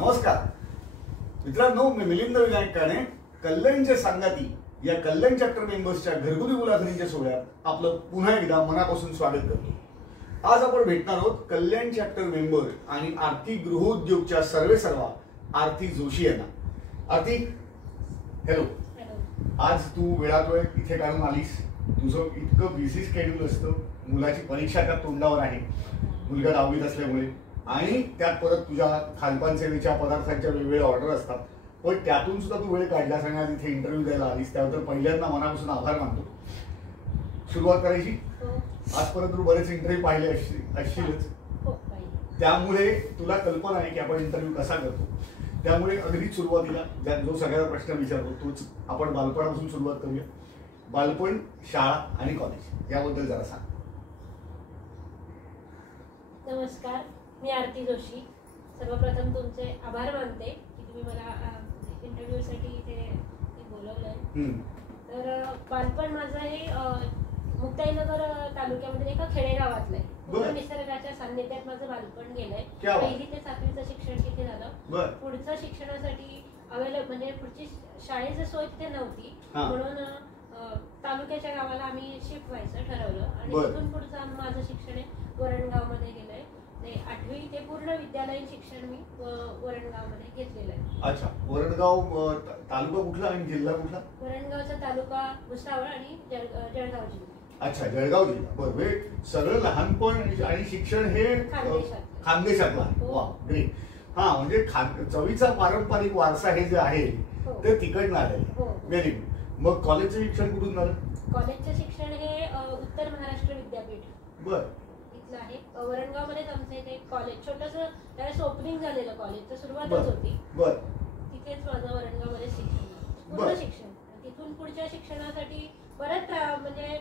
नमस्कार मित्रांनो, मी मिलिंद विनायक काणे. कल्याणच्या संगाती या कल्याण चॅप्टर मेंबर्सच्या घरगुती मुलाखतींच्या सोहळ्यात आपलं पुन्हा एकदा मनापासून स्वागत करतो. आज आपण भेटणार आहोत कल्याण चॅप्टर मेंबर आणि आर्थिक गृहोद्योगच्या सर्वेसर्वा आरती जोशी यांना. आरती, हॅलो. आज तू वेळात वेळ इथे काढून आलीस. तुझं इतकं बिझी शेड्यूल असतं, मुलाची परीक्षा त्या तोंडावर आहे, मुलगा 10वीत असल्यामुळे, आणि त्यात परत तुझ्या खानपान सेवेच्या पदार्थांच्या वेगवेगळ्या ऑर्डर असतात. पण त्यातून सुद्धा तू वेळ काढलास आणि आज इथे इंटरव्ह्यू द्यायला आलीस, त्याबद्दल पहिल्यांदा मनापासून आभार मानतो. सुरुवात करायची. आजपर्यंत तू बरेच इंटरव्ह्यू पाहिले असशीलच, त्यामुळे तुला कल्पना आहे की आपण इंटरव्ह्यू कसा करतो. त्यामुळे अगदी सुरुवातीला जो सगळ्यात प्रश्न विचारतो तोच आपण बालपणापासून सुरुवात करूया. बालपण, शाळा आणि कॉलेज याबद्दल जरा सांग. नमस्कार, मी आरती जोशी. सर्वप्रथम तुमचे आभार मानते की तुम्ही मला इंटरव्ह्यूसाठी इथे बोलवलंय. तर बालपण माझं हे मुक्ताईनगर तालुक्यामध्ये एका खेडेगावातलं आहे. पूर्ण निसर्गाच्या सान्निध्यात माझं बालपण गेलंय. 1ली ते 7वीचं शिक्षण तिथे झालं. पुढचं शिक्षणासाठी म्हणजे पुढची शाळेची सोय तिथे नव्हती, म्हणून तालुक्याच्या गावाला आम्ही शिफ्ट व्हायचं ठरवलं आणि तिथून पुढचं माझं शिक्षण आहे वरणगावमध्ये गेलंय. 8वी ते पूर्ण विद्यालयीन शिक्षण मी वरणगावमध्ये घेतलेलं आहे. अच्छा, वरणगाव तालुका कुठला आणि जिल्हा कुठला? वरणगावचा तालुका भुसावळ आणि जळगाव जिल्हा. अच्छा, जळगाव जिल्हा. बरं, सगळं लहानपण आणि शिक्षण हे खानदेशातलं आहे. वा, ग्रेट. हा, म्हणजे चवीचा पारंपरिक वारसा हे जे आहे ते तिकडनं आलेलं. Very good. मग कॉलेजचं शिक्षण कुठून झालं? कॉलेजचं शिक्षण हे उत्तर महाराष्ट्र विद्यापीठ इथलं आहे. वरणगावमध्येच आमचं इथे कॉलेज छोटंसं त्यावेळेस ओपनिंग झालेलं, कॉलेजचं सुरुवातच होती. तिथेच माझं वरणगावमध्ये शिक्षण, पूर्ण शिक्षण. तिथून पुढच्या शिक्षणासाठी परत म्हणजे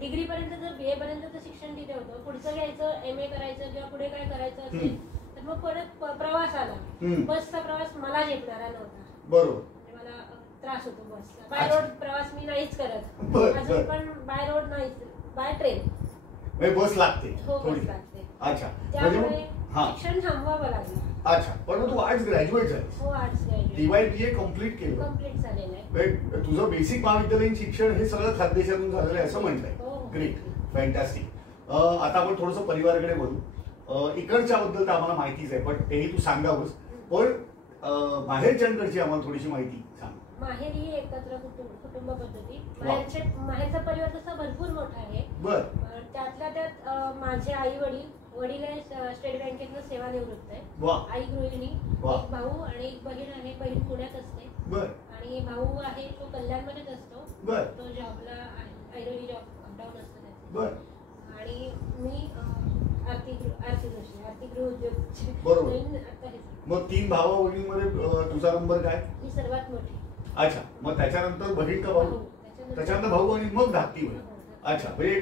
डिग्री पर्यंतचं, BA पर्यंतचं शिक्षण तिथे होतं. पुढचं घ्यायचं, MA करायचं किंवा पुढे काय करायचं असेल तर मग परत प्रवास आला. बसचा प्रवास मला झेपणारा नव्हता. बरोबर, मला त्रास होतो बसचा. बाय रोड प्रवास मी नाहीच करत अजून, पण बाय रोड नाहीच, बाय ट्रेन बस लागते. हो, बस लागते. अच्छा, त्यामुळे शिक्षण थांबवावं लागलं. अच्छा, पण तू आर्ट्स ग्रॅज्युएट झालीस? हो, आर्ट्स ग्रॅज्युएट. DYBA कम्प्लीट केलं? कम्प्लीट झालेलं आहे. तुझं बेसिक महाविद्यालयीन शिक्षण हे सगळं खानदेशातून झालेलं आहे असं म्हणताय. Great, fantastic. आता आपण थोडंसं परिवाराकडे बोलू. इकडच्या बद्दल तर आम्हाला माहितीच आहे, पण तेही तू सांगावंस. पण माहेरच्यांकडची आम्हाला थोडीशी माहिती सांग. माहेर ही एकत्र कुटुंब पद्धती. माहेरचा परिवार तसा भरपूर मोठा आहे. त्यातल्या त्यात माझे आई वडील स्टेट बँकेतनं सेवानिवृत्त आहे. आई गृहिणी, एक भाऊ आणि एक बहीण आहे. बहीण पुण्यात असते आणि भाऊ आहे तो कल्याणमध्येच असतो. तो जॉबला ऐरोली जॉब अपडाऊन असतो त्याचा. आणि मी आर्थिक गृहोद्योग. मग 3 भावा-बहिणींमध्ये तुझा नंबर काय? मी सर्वात मोठी. अच्छा, मग त्याच्यानंतर बहीण का भाऊ? त्याच्यानंतर भाऊ आणि मग धाकटी बहीण. अच्छा, म्हणजे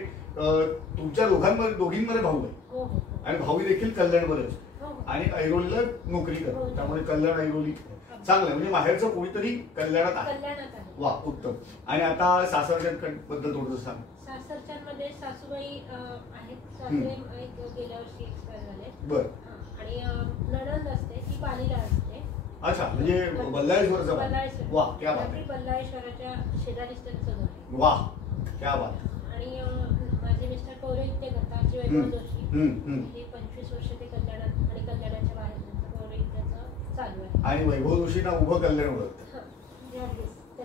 तुमच्या दोघींमध्ये भाऊ आहे आणि भाऊ देखील कल्याणमध्ये असतो आणि ऐरोलीला नोकरी करतो. त्यामुळे कल्याण ऐरोली चांगलं, म्हणजे माहेरचं कोणीतरी कल्याणात आहे. वा, उत्तम. आणि आता सासरच्यांबद्दल थोडंसं सांग. सासरच्यांमध्ये सासूबाई आहेत. सासूबाई गेल्या वर्षी एक्सपायर झाले. आणि नणंद असते, ती पालीला असते. अच्छा, म्हणजे बल्लाळेश्वरचं. वा, क्या बात. बल्लाळेश्वराच्या शेजारीच त्यांचं घर आहे. वा, क्या बात. आणि माझे मिस्टर पौरोहित्य करतात, वैभव जोशी. हे 25 वर्ष ते कल्याणात आणि कल्याणाच्या बाहेर त्यांचं पौरोहित्याचं चालू आहे. आणि वैभव जोशींना उभं कल्याण ओळखतं.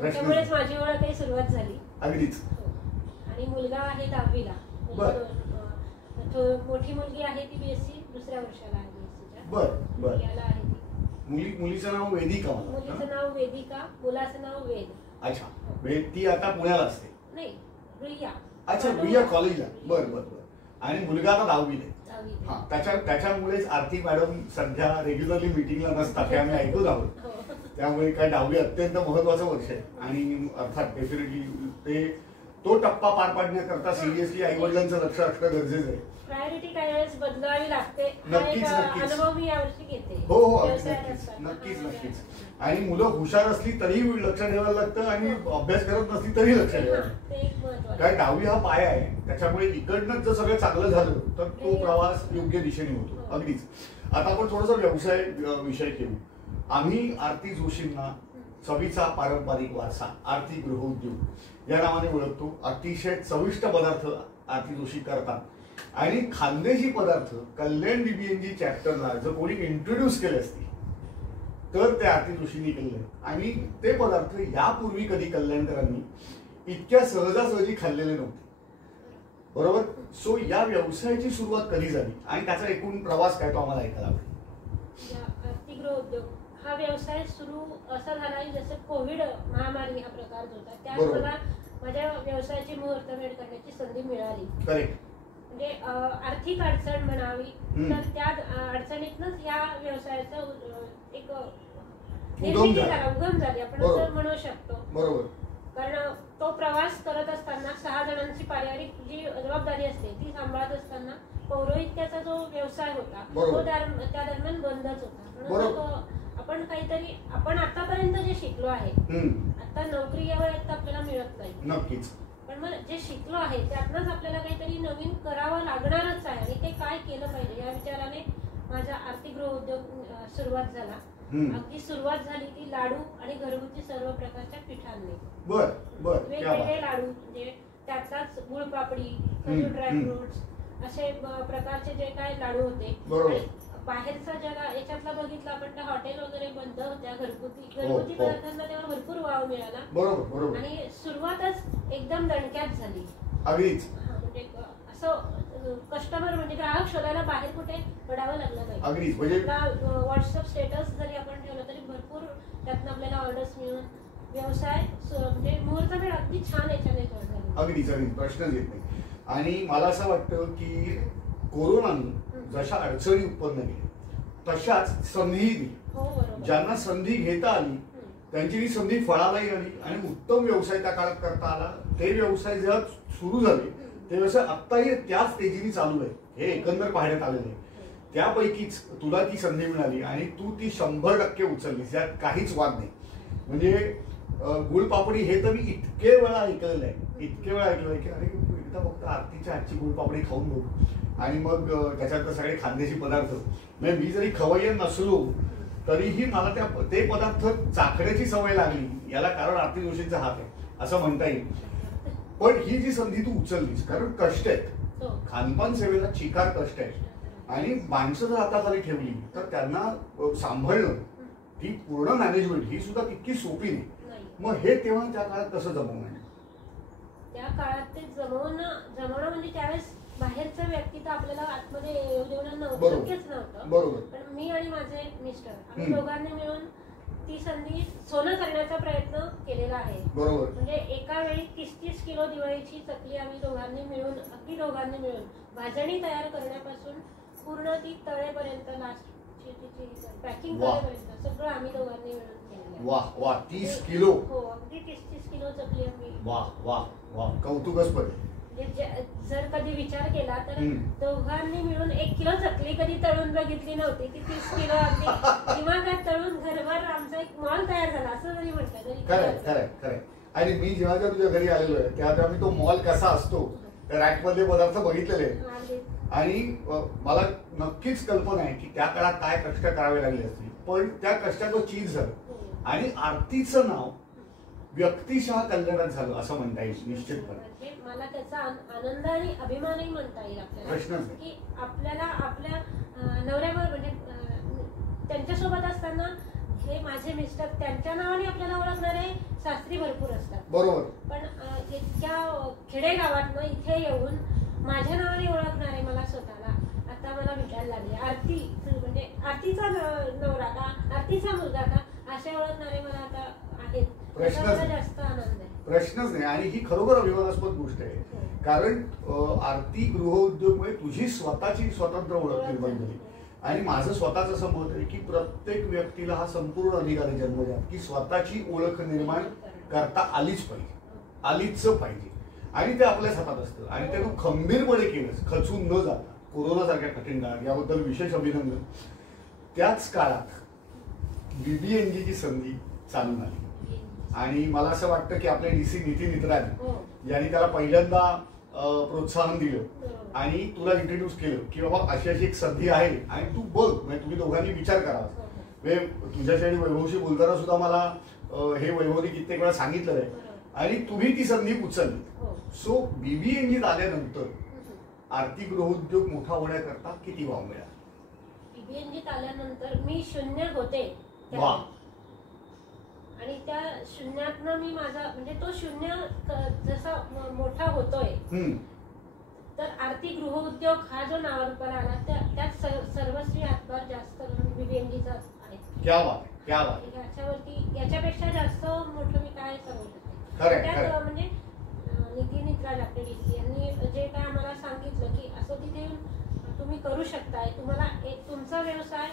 त्यामुळेच माझी ओळखही सुरुवात झाली. अगदीच. आणि मुलगा आहे 10वीला. मोठी मुलगी आहे ती BSc दुसऱ्या वर्षाला आहे. BScच्या आहे ती. मुलीचं नाव वेदिका. मुलीचं नाव वेदिका, मुलाचं नाव वेद. अच्छा, ती आता पुण्याला असते? नाही, रुईया. अच्छा, रुईया कॉलेजला. बर. आणि मुलगा आता 10वीला आहे. हा, त्याच्यामुळेच आरती मॅडम सध्या रेग्युलरली मीटिंगला नसतात हे आम्ही ऐकून आहोत. त्यामुळे काय 10वी अत्यंत महत्वाचं वर्ष आहे आणि अर्थात डेफिनेटली ते तो टप्पा पार पाडण्याकरता सिरियसली आई वडिलांचं लक्ष असणं गरजेचं आहे. प्रायोरिटी काही वेळेस बदलावी लागते. नक्कीच नक्कीच. अनुभव मी यावर्षी घेते. हो हो नक्कीच नक्कीच. आणि मुलं हुशार असली तरी लक्ष ठेवायला लागतं आणि अभ्यास करत नसली तरी लक्ष ठेवायला लागतं. काय 10वी हा पाया आहे, त्याच्यामुळे इकडनं जर सगळं चांगलं झालं तर तो प्रवास योग्य दिशेने होतो. अगदीच. आता आपण थोडंसं व्यवसाय विषय घेऊ. आम्ही आरती जोशींना चवीचा पारंपरिक वारसा आरती गृहोद्योग या नावाने ओळखतो. अतिशय चविष्ट पदार्थ आरती जोशी करतात आणि खानदेशी पदार्थ कल्याण बीबीएनजी चॅप्टरला जर कोणी इंट्रोड्यूस केले असतील तर ते आरती जोशींनी केले. आणि ते पदार्थ यापूर्वी कधी कल्याणकरांनी इतक्या सहजासहजी खाल्लेले नव्हते. बरोबर. सो या व्यवसायाची सुरुवात कधी झाली आणि त्याचा एकूण प्रवास काय तो आम्हाला ऐकायला आवडेल. आरती गृहोद्योग हा व्यवसाय सुरू असा झाला जसं कोविड महामारी हा प्रकार होता, त्यात मला माझ्या व्यवसायाची मुहूर्तमेढ करण्याची संधी मिळाली. करेक्ट. म्हणजे आर्थिक अडचण म्हणावी तर त्या अडचणीतनच या व्यवसायाचं एक उगम झाली आपण असं म्हणू शकतो. बरोबर. कारण तो प्रवास करत असताना 6 जणांची पारिवारिक जी जबाबदारी असते ती सांभाळत असताना पौरोहित्याचा जो व्यवसाय होता तो त्या दरम्यान बंदच होता. आपण काहीतरी आपण आतापर्यंत जे शिकलो आहे, आता नोकरी या वेळेत आपल्याला मिळत नाही नक्कीच, पण मग जे शिकलो आहे त्यातनंच आपल्याला काहीतरी नवीन करावं लागणारच आहे आणि ते काय केलं पाहिजे या विचाराने माझा आर्थिक गृहोद्योग सुरुवात झाला. अगदी सुरुवात झाली ती लाडू आणि घरगुती सर्व प्रकारच्या पिठांनी. वेगवेगळे लाडू म्हणजे त्यातलाच गुळपापडी, ड्रायफ्रुट्स असे प्रकारचे जे काय लाडू होते. बाहेरचा जगा याच्यातला बघितला आपण त्या हॉटेल वगैरे बंद होत्या, घरगुती पदार्थांना तेव्हा भरपूर वाव मिळाला. बरोबर. आणि सुरुवातच एकदम दणक्यात झाली. म्हणजे असं कस्टमर म्हणजे ग्राहक शोधायला बाहेर कुठे पडावं लागलं नाही. व्हॉट्सअप स्टेटस जरी आपण ठेवलं तरी भरपूर त्यातनं आपल्याला ऑर्डर्स मिळून व्यवसाय म्हणजे मुहूर्तमेढ अगदी छान याच्याने झाली. अगदीच प्रश्नच येत नाही. आणि मला असं वाटतं की कोरोनाने जशा अडचणी उत्पन्न केल्या तशाच संधीही दिली. ज्यांना संधी घेता आली त्यांची ही संधी फळालाही आली आणि उत्तम व्यवसाय त्या काळात करता आला. ते व्यवसाय जेव्हा सुरू झाले ते व्यवसाय आत्ताही त्याच तेजीने चालू आहे हे एकंदर पाहण्यात आलेलं आहे. त्यापैकीच तुला ती संधी मिळाली आणि तू ती 100% उचललीस, यात काहीच वाद नाही. म्हणजे गुळपापडी हे तर मी इतके वेळा ऐकलेलं आहे की अरे एकदा फक्त आरतीच्या हातची गुळपापडी खाऊन बघू आणि मग त्याच्यात सगळे खानदेशी पदार्थ. म्हणजे मी जरी खवय्ये नसलो तरीही मला ते पदार्थ चाखण्याची सवय लागली. याला कारण आरती जोशींचा हात आहे असं म्हणता येईल. पण ही जी संधी तू उचललीस, कारण कष्ट आहेत, खानपान सेवेला चिकार कष्ट आहे आणि माणसं जर हाताखाली ठेवली तर त्यांना सांभाळणं ही पूर्ण मॅनेजमेंट ही सुद्धा तितकी सोपी नाही. मग हे तेव्हा त्या काळात कसं जमवणं? त्या काळात ते जमवणं म्हणजे त्यावेळेस बाहेरचा व्यक्ती तर आपल्याला आतमध्ये येऊ देणं शक्यच नव्हतं. बरोबर. पण मी आणि माझे मिस्टर आम्ही दोघांनी मिळून ती संधी सोनं करण्याचा प्रयत्न केलेला आहे. बरोबर. म्हणजे एका वेळी 30-30 किलो दिवाळीची चकली आम्ही दोघांनी मिळून भाजणी तयार करण्यापासून पूर्ण ती तळेपर्यंत लास्टची पॅकिंग करेपर्यंत सगळं आम्ही दोघांनी मिळून केलेलं. वाह 30 किलो. हो, अगदी 30-30 किलो चकली आम्ही. वाह कौतुकास्पद. जर कधी विचार केला तर दोघांनी मिळून 1 किलो चकली कधी तळून बघितली नव्हती. ती 30 किलो अगदी दिमागात तळून घरभर आमचा एक मॉल तयार झाला असं जरी म्हटलं तरी. खरंय. आणि मी जेव्हा तुझ्या घरी आलेलो आहे तेव्हा मी तो मॉल कसा असतो रॅक मधले पदार्थ बघितलेले आणि मला नक्कीच कल्पना आहे की त्या काळात काय कष्ट करावे लागले असतील. पण त्या कष्टाचं चीज झालं आणि आरतीचं नाव व्यक्तिशः कल्याणात झालं असं म्हणता येईल निश्चितपणे. मला त्याचा आनंद आणि अभिमानही म्हणता येईल आपल्याला की आपल्याला आपल्या नवऱ्याबरोबर म्हणजे त्यांच्यासोबत असताना हे माझे मिस्टर त्यांच्या नावाने आपल्याला ओळखणारे शास्त्री भरपूर असतात. बरोबर. पण इतक्या खेडेगावातनं इथे येऊन माझ्या नावाने ओळखणारे मला स्वतःला आता मला भेटायला लागले. आरती म्हणजे आरतीचा नवरा का, आरतीचा मुलगा का असे ओळखणारे मला आता आहेत. जास्त आनंद आहे. प्रश्नच नाही. आणि ही खरोखर अभिमानास्पद गोष्ट आहे. कारण आरती गृहोद्योगमुळे तुझी स्वतःची स्वतंत्र ओळख निर्माण झाली. आणि माझं स्वतःच असं मत आहे की प्रत्येक व्यक्तीला हा संपूर्ण अधिकार आहे जन्मजात की स्वतःची ओळख निर्माण करता आलीच पाहिजे. आणि ते आपल्याच हातात असतं आणि ते तू खंबीरपणे केलंस, खचून न जाता. कोरोनासारख्या कठीण काळात याबद्दल विशेष अभिनंदन. त्याच काळात बीबीएनजीची संधी चालून आली आणि मला असं वाटतं की आपले डीसी नितीन इत्रानी यांनी त्याला पहिल्यांदा प्रोत्साहन दिलं आणि तुला इंट्रोड्यूस केलं की बाबा अशी अशी एक संधी आहे आणि तू बघ. म्हणजे तुम्ही दोघांनी विचार करावा. म्हणजे तुझ्याशी आणि वैभवशी बोलताना सुद्धा मला हे वैभवने कित्येक वेळा सांगितलं आहे आणि तुम्ही ती संधी उचलली. सो बीबीएनजीत आल्यानंतर आर्थिक गृहोद्योग मोठा होण्याकरता किती वाव मिळाला? बीबीएनजीत आल्यानंतर मी शून्य होते आणि त्या शून्यातनं मी माझा म्हणजे तो शून्य जसा मोठा होतोय तर आर्थिक गृहोद्योग हा जो नावारूपाला आला त्यात सर्वस्वी हातभार जास्त बीबीएनजीचा आहे. क्या बात, क्या बात. याच्यावरती याच्यापेक्षा जास्त मोठं मी काय सांगू शकते. त्यात म्हणजे नितीन इत्राज आपले डीसी यांनी जे काय आम्हाला सांगितलं की असं तिथे तुम्ही करू शकताय, तुम्हाला एक तुमचा व्यवसाय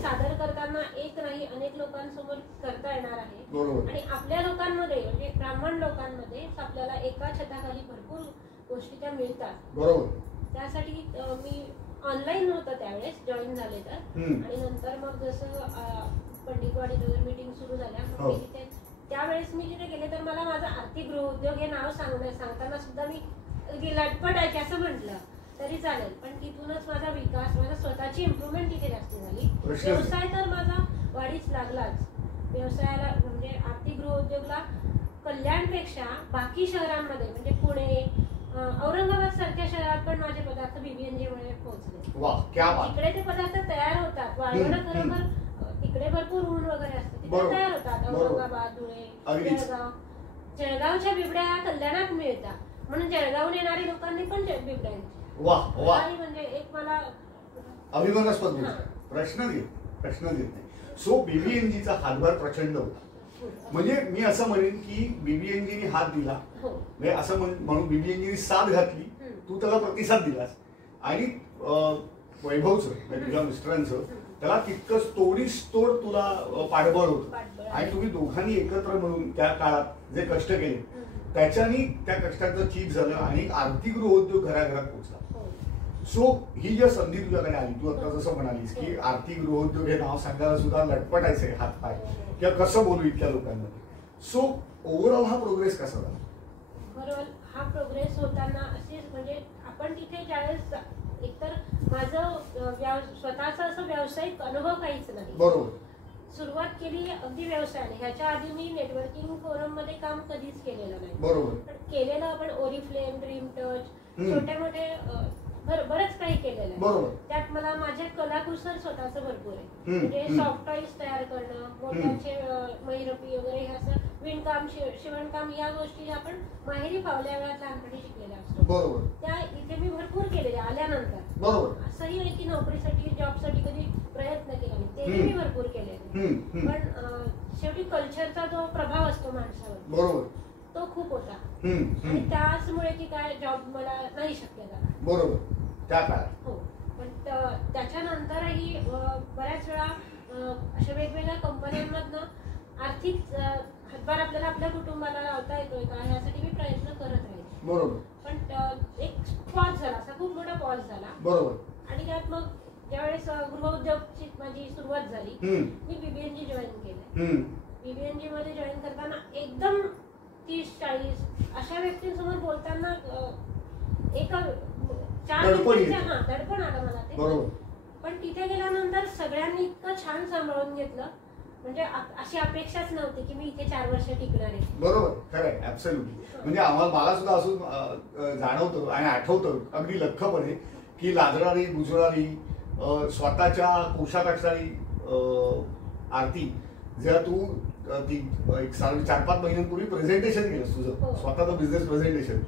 सादर करताना एक नाही अनेक लोकांसमोर करता येणार आहे आणि आपल्या लोकांमध्ये म्हणजे ब्राह्मण लोकांमध्ये आपल्याला एका छताखाली भरपूर गोष्टी त्या मिळतात. त्यासाठी मी ऑनलाईन होतं त्यावेळेस जॉईन झाले तर आणि नंतर मग जसं पंडितवाडीत वगैरे मीटिंग सुरू झाल्या मग तिथे त्यावेळेस मी जिथे गेले तर मला माझा आर्थिक गृहोद्योग हे नाव सांगताना सुद्धा मी लटपटायचे असं म्हटलं तरी चालेल, पण तिथूनच माझा विकास, माझा स्वतःची इम्प्रुव्हमेंट तिथे जास्त झाली. व्यवसाय तर माझा वाढीच लागलाच. व्यवसायाला म्हणजे आर्थिक गृहोद्योगला कल्याणपेक्षा बाकी शहरांमध्ये म्हणजे पुणे, औरंगाबाद सारख्या शहरात पण माझे पदार्थ बीबीएनजीमुळे पोहोचले. तिकडे ते पदार्थ तयार होतात, वाळवणं खरोखर तिकडे भरपूर ऊन वगैरे असतं, तिकडे तयार होतात. औरंगाबाद, धुळे, जळगावच्या बिबड्या कल्याणात मिळतात म्हणून जळगावून येणाऱ्या लोकांनी पण बिबड्यांची म्हणजे एक मला अभिमानास्पद प्रश्न घेत नाही. सो बीबीएनजीचा हातभार प्रचंड होता. म्हणजे मी असं म्हणेन की बीबीएनजीने हात दिला म्हणजे असं म्हणून बीबीएनजीने साथ घातली, तू त्याला प्रतिसाद दिलास आणि वैभवचं म्हणजे तुझ्या मिस्टरांचं त्याला तितकंच तोडीस तोड तुला पाठबळ होतं आणि तुम्ही दोघांनी एकत्र म्हणून त्या काळात जे कष्ट केले त्याच्यानी त्या कष्टाचं चीज झालं आणि आर्थिक गृहोद्योग घराघरात पोहोचला. सो ही जी संधी तुझ्याकडे आली, तू आता जसं म्हणालीस की आर्थिक गृहोद्योग हे नाव सांगायला सुद्धा लटपटायचंय हातपाय किंवा कसं बोलू इतक्या लोकांमध्ये. सो ओव्हरऑल हा प्रोग्रेस कसा झाला? ओव्हरऑल हा प्रोग्रेस होताना असेच म्हणजे आपण तिथे ज्यावेळेस एकतर माझं स्वतःचा असं व्यावसायिक अनुभव काहीच नाही. बरोबर. सुरुवात केली अगदी व्यवसायाने. ह्याच्या आधी मी नेटवर्किंग फोरम मध्ये काम कधीच केलेलं नाही. बरोबर. पण केलेलं आपण ओरिफ्लेम, ड्रीम टच, छोटे मोठे बरंच काही केलेलं आहे. त्यात मला माझ्या कलाकुसर स्वतःच भरपूर आहे. म्हणजे सॉफ्ट टॉईज तयार करणं, मोत्याचे मैरपी वगैरे हे असं विणकाम, शिवणकाम या गोष्टी आपण माहेरी पावल्या वेळात लहानपणी शिकलेल्या असतो. त्या इथे मी भरपूर केलेल्या आल्यानंतर. असंही आहे की नोकरीसाठी जॉबसाठी कधी प्रयत्न केला नाही, तेही मी भरपूर केलेले. पण शेवटी कल्चरचा जो प्रभाव असतो माणसावर तो खूप होता आणि त्याचमुळे की काय जॉब मला नाही शक्य झाला. बरोबर. त्या काळात हो. पण त्याच्यानंतरही बऱ्याच वेळा अशा वेगवेगळ्या कंपन्यांमधनं आर्थिक हातभार आपल्याला आपल्या कुटुंबाला लावता येतोय का यासाठी मी प्रयत्न करत राहिले. बरोबर. पण एक पॉज झाला, असा खूप मोठा पॉज झाला. बरोबर. आणि त्यात मग ज्यावेळेस गृहोद्योगची माझी सुरुवात झाली मी बीबीएनजी जॉईन केलं. बीबीएनजी मध्ये जॉईन करताना एकदम 30-40 अशा व्यक्तींसमोर बोलताना एका 4 मिनिटांच्या दडपण आलं मला ते. पण तिथे गेल्यानंतर सगळ्यांनी इतकं छान सांभाळून घेतलं म्हणजे अशी अपेक्षाच नव्हती की मी इथे 4 वर्ष टिकणार आहे. बरोबर. खरंय. ऍब्सोल्युटली. म्हणजे मला सुद्धा असं जाणवतं आणि आठवतं अगदी लख्खपणे की लाजणारी बुजणारी स्वतःच्या कोशात असणारी आरती जेव्हा तू एक 4-5 महिन्यांपूर्वी प्रेझेंटेशन केलं तुझं स्वतःचं बिझनेस प्रेझेंटेशन,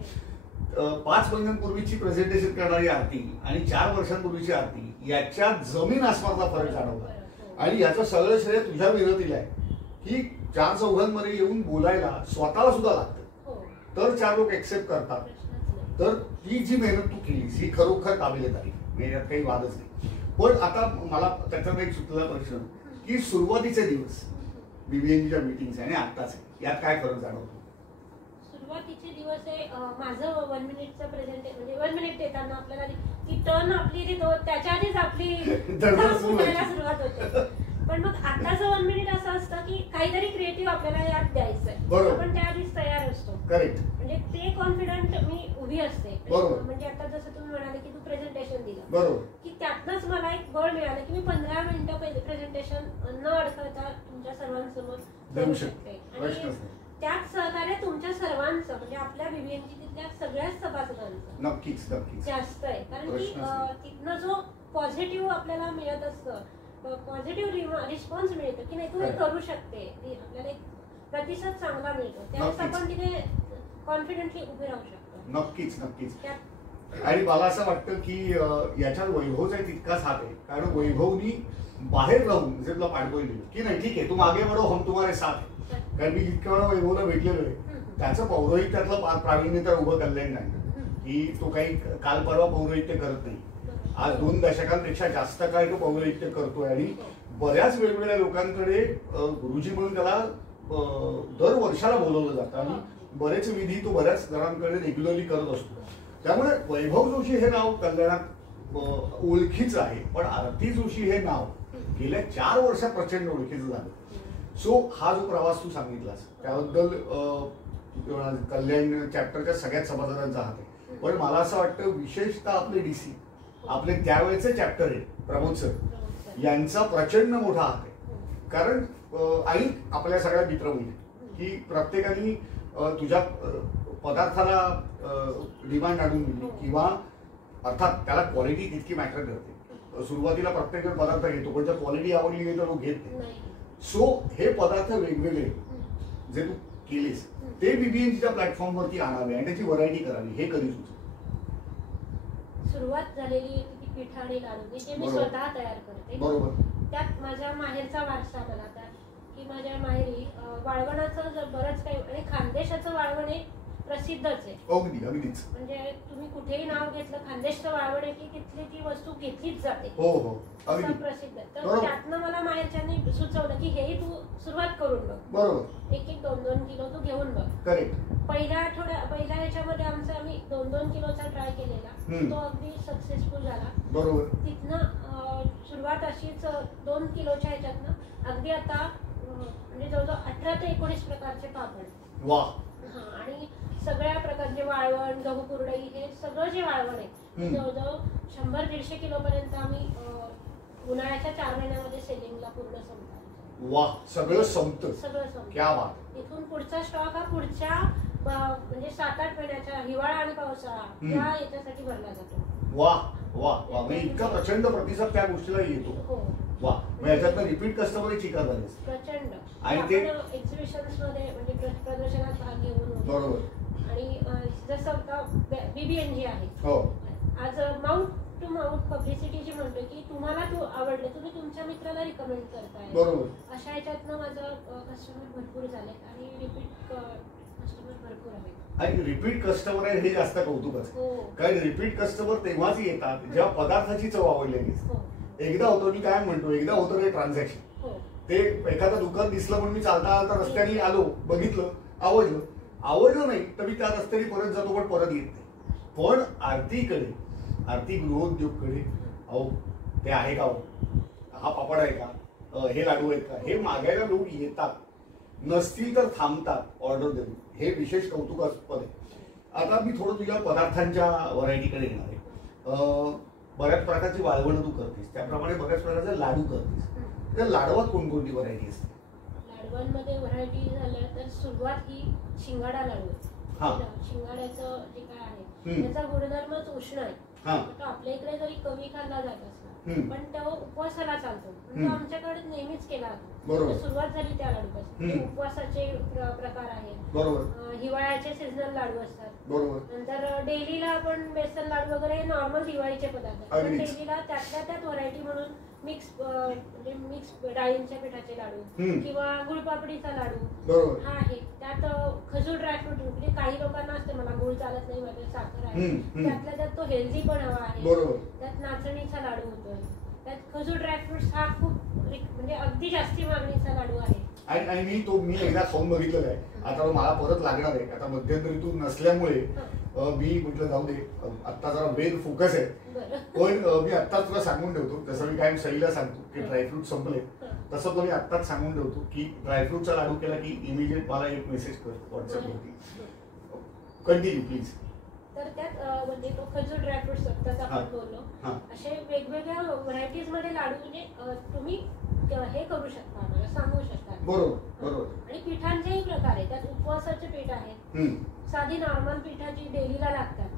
5 महिन्यांपूर्वीची प्रेझेंटेशन करणारी आरती आणि 4 वर्षांपूर्वीची आरती याच्यात जमीन आसमानचा फरक जाणवला. आणि याचं सगळं श्रेय तुझ्या मेहनतीला आहे की 4 चौघांमध्ये येऊन बोलायला स्वतःला सुद्धा लागतं तर 4 लोक एक्सेप्ट करतात. तर ती जी मेहनत तू केलीस ही खरोखर काबिल आहे, म्हणजे यात काही वादच नाही. पण आता मला त्याच्यात एक सुचलेला प्रश्न की सुरुवातीचे दिवस बीबीएनजीच्या मीटिंग्स आणि आत्ताच यात काय फरक जाणवतो? सुरुवातीचे दिवस आहे माझं 1 मिनिटचं प्रेझेंटेशन म्हणजे 1 मिनिट देताना आपल्याला ती टर्न आपली जी त्याच्या आधीच आपली सुरुवात होते. पण मग आताचं 1 मिनिट असं असतं की काहीतरी क्रिएटिव्ह आपल्याला यात द्यायचंय, आपण त्याआधीच तयार असतो. म्हणजे ते कॉन्फिडंट मी उभी असते. म्हणजे आता जसं तुम्ही म्हणाले की तू प्रेझेंटेशन दिलं की त्यातनंच मला एक बळ मिळालं की मी 15 मिनिटं प्रेझेंटेशन न अडखळता तुमच्या सर्वांसमोर देऊ शकते. आणि त्यात सहकार्य तुमच्या सर्वांचं म्हणजे आपल्या बीबीएनची तिथल्या सगळ्याच सभासदांचं नक्कीच जास्त आहे. कारण की तिथनं जो पॉझिटिव्ह आपल्याला मिळत असतं, पॉझिटिव्ह रिस्पॉन्स मिळतो की नाही तू हे करू शकते, आपल्याला एक प्रतिसाद चांगला मिळतो, त्यावेळेस आपण तिथे कॉन्फिडेंटली उभे राहू शकतो. नक्कीच. आणि मला असं वाटतं की याच्यात वैभवचा तितकाच हात आहे. कारण वैभवनी बाहेर राहून जे तुला पाठबळ दिलं की नाही ठीक आहे तू मागे बढो हम तुम्हारे साथ आहे. कारण मी जितक्या वेळा वैभवला भेटलेलो आहे त्याचं पौरोहित्यातलं प्रावीण्य तर उभं कल्याण नाही की तो काही काल परवा पौरोहित्य करत नाही. आज 2 दशकांपेक्षा जास्त काळ तो पौरोहित्य करतोय आणि बऱ्याच वेगवेगळ्या लोकांकडे गुरुजी म्हणून त्याला दर वर्षाला बोलवलं जातं आणि बरेच विधी तो बऱ्याच जणांकडे रेग्युलरली करत असतो. त्यामुळे वैभव जोशी हे नाव कल्याणात ओळखीचं आहे. पण आरती जोशी हे नाव गेल्या 4 वर्षात प्रचंड ओळखीचं झालं. सो हा जो प्रवास तू सांगितलास त्याबद्दल कल्याण चॅप्टरच्या सगळ्याच सभासदांचा हात आहे. पण मला असं वाटतं विशेषतः आपले DC आपले त्यावेळेचे चॅप्टर आहे प्रमोद सर यांचा प्रचंड मोठा हात आहे. कारण आई आपल्या सगळ्या मित्रमैत्रिणी की प्रत्येकाने तुझ्या पदार्थाला डिमांड आणून दिली किंवा अर्थात त्याला क्वालिटी तितकी मॅटर करते. सुरुवातीला प्रत्येक जण पदार्थ घेतो पण जर क्वालिटी आवडली नाही तर तो घेत नाही. सो हे पदार्थ वेगवेगळे जे तू केलेस ते बीबीएनच्या प्लॅटफॉर्मवरती आणावे आणि त्याची व्हरायटी करावी हे कधी सुचलं? सुरुवात झालेली पिठा आणि लाडू जे मी स्वतः तयार करते. त्यात माझ्या माहेरचा वारसा मला की माझ्या माहेरी वाळवणाचं बरंच काही आणि खानदेशाचं वाळवण हे प्रसिद्धच आहे. अगदीच. म्हणजे तुम्ही कुठेही नाव घेतलं खानदेशचं वाळवण आहे की तिथली ती वस्तू घेतलीच जाते. असं प्रसिद्ध. तर त्यातनं मला माहेरच्यांनी सुचवलं की हेही तू सुरुवात करून बघ. 1-1, 2-2 किलो तू घेऊन बघ. पहिल्या ह्याच्यामध्ये आम्ही 2-2 किलोचा ट्राय केलेला, तो अगदी सक्सेसफुल झाला. तिथनं सुरुवात अशीच 2 किलोच्या ह्याच्यातनं अगदी आता म्हणजे जवळजवळ 18 ते 19 प्रकारचे पापड. आणि सगळ्या प्रकारचे वाळवण, गहू कुरडई हे सगळं जे वाळवण आहे जवळजवळ 100-150 किलो पर्यंत आम्ही उन्हाळ्याच्या 4 महिन्यामध्ये सेलिंगला पूर्ण संपतो. सगळं संपतं. इथून पुढचा स्टॉक हा पुढच्या म्हणजे 7-8 महिन्याच्या हिवाळा आणि पावसाळा या याच्यासाठी भरला जातो. वा इतका प्रचंड प्रतिसाद त्या गोष्टीला येतो. याच्यातनं रिपीट कस्टमर चिका झाले प्रचंड. आणि ते एक्झिबिशन्स मध्ये म्हणजे प्रदर्शनात भाग घेऊन आणि जसं बीबीएन जी आहे आज माउथ टू माउथ पब्लिसिटी जी म्हणतो की तुम्हाला तू आवडले तुम्ही तुमच्या मित्राला रिकमेंड करताय. अशा ह्याच्यातनं माझं कस्टमर भरपूर झाले आणि रिपीट कस्टमर भरपूर आहेत. आणि रिपीट कस्टमर आहे हे जास्त कौतुकच. कारण रिपीट कस्टमर तेव्हाच येतात जेव्हा पदार्थाची चव आवडलेली. एकदा होतो मी काय म्हणतो एकदा होतं ते ट्रान्झॅक्शन. ते एखादं दुकान दिसलं म्हणून मी चालता रस्त्याने आलो बघितलं आवडलं नाही तर मी त्या रस्त्याने परत जातो पण परत येत नाही. पण आरती गृहोद्योगकडे अहो ते आहे का, हा पापड आहे का, हे लाडू आहेत का, हे मागायला लोक येतात. नसतील तर थांबतात ऑर्डर देऊन. हे विशेष कौतुकास्पद आहे. आता मी थोडं तुझ्या पदार्थांच्या व्हरायटीकडे येणार आहे. बऱ्याच प्रकारची वाळवणं तू करतेस त्याप्रमाणे बऱ्याच प्रकारचे लाडू करतेस. त्या लाडवात कोणकोणती व्हरायटी असते? लाडवांमध्ये व्हरायटी झाल्या तर सुरुवात ही शिंगाडा लाडू आहे. शिंगाड्याचं जे काय आहे त्याचा गुणधर्मच उष्ण आहे. तो आपल्या इकडे जरी कमी खाल्ला जात असला पण तो उपवासाला चालतो. तो आमच्याकडे नेहमीच केला जातो. सुरुवात झाली त्या लाडूपासून. उपवासाचे प्रकार आहेत. हिवाळ्याचे सीझनल लाडू असतात. नंतर डेलीला आपण बेसन लाडू वगैरे नॉर्मल दिवाळीचे पदार्थ. पण डेलीला त्यातल्या त्यात व्हरायटी म्हणून मिक्स डाळींच्या पिठाचे लाडू किंवा गुळपापडीचा लाडू हा आहे. त्यात खजूर ड्रायफ्रूट म्हणजे काही लोकांना असते मला गुळ चालत नाही माझ्या साखर आहे त्यातल्या त्यात तो हेल्दी पण हवा आहे. त्यात नाचणीचा लाडू होतोय. त्यात खजूर ड्रायफ्रुट्स हा खूप म्हणजे अगदी जास्ती मागणीचा लाडू आहे. आणि मी एकदा खाऊन बघितलेला आहे. आता तो मला परत लागणार आहे. आता मध्यंतरी नसल्यामुळे मी म्हटलं जाऊ दे, आता जरा वेल फोकस आहे. पण मी आत्ताच तुला सांगून ठेवतो, जसं मी काय सईला सांगतो की ड्रायफ्रूट संपले, तसं तो मी आत्ताच सांगून ठेवतो की ड्रायफ्रूटचा लाडू केला की इमिजिएट मला एक मेसेज कर व्हॉट्सअपवरती. Continue please. तर त्यात म्हणजे तो खजूर ड्रायफ्रुट्स त्याचा आपण बोललो, असे वेगवेगळ्या व्हरायटीज मध्ये लाडू म्हणजे तुम्ही हे करू शकता, आम्हाला सांगू शकता. बरोबर. आणि पिठांचेही प्रकार आहे. त्यात उपवासाचे पीठ आहेत, साधी नॉर्मल पिठा जी डेलीला लागतात.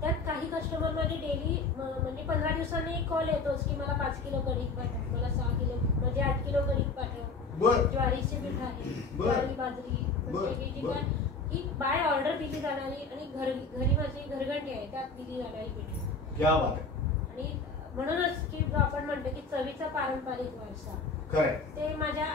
त्यात काही कस्टमर माझे डेली म्हणजे 15 दिवसांनी एक कॉल येतोच की मला 5 किलो कणिक पाठव, मला 6 किलो म्हणजे 8 किलो कणिक पाठव. ज्वारीचे पीठ आहे, ज्वारी बाजरी म्हणजे जी काय ही बाय ऑर्डर दिली जाणारी आणि घरी माझी घरगंडी आहे त्यात दिली जाणारी पीठ. क्या बात आहे. आणि म्हणूनच की आपण म्हणतो की चवीचा पारंपरिक वारसा, ते माझ्या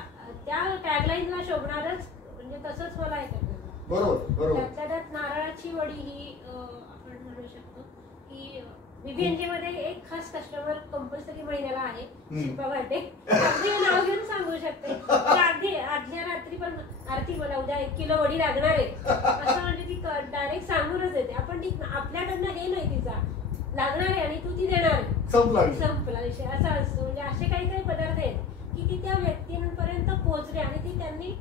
त्या टॅगलाईनला शोभणारच, म्हणजे तसंच मला हे करणार. बरोबर. त्यात नारळाची वडी ही आपण म्हणू शकतो की बीबीएनजी मध्ये एक खास कस्टमर कंपल्सरी महिन्याला आहे, शिल्पा वाटे. अगदी नाव घेऊन सांगू शकते अगदी आदल्या रात्री पण आरती मला उद्या 1 किलो वडी लागणार आहे असं म्हणजे ती डायरेक्ट सांगूनच येते. आपण ती आपल्याकडनं हे नाही तिचा लागणार आहे आणि तू ती देणार, संपला विषय असा असतो. म्हणजे असे काही पदार्थ आहेत की ती त्या व्यक्तींपर्यंत पोहोचले आणि ती त्यांनी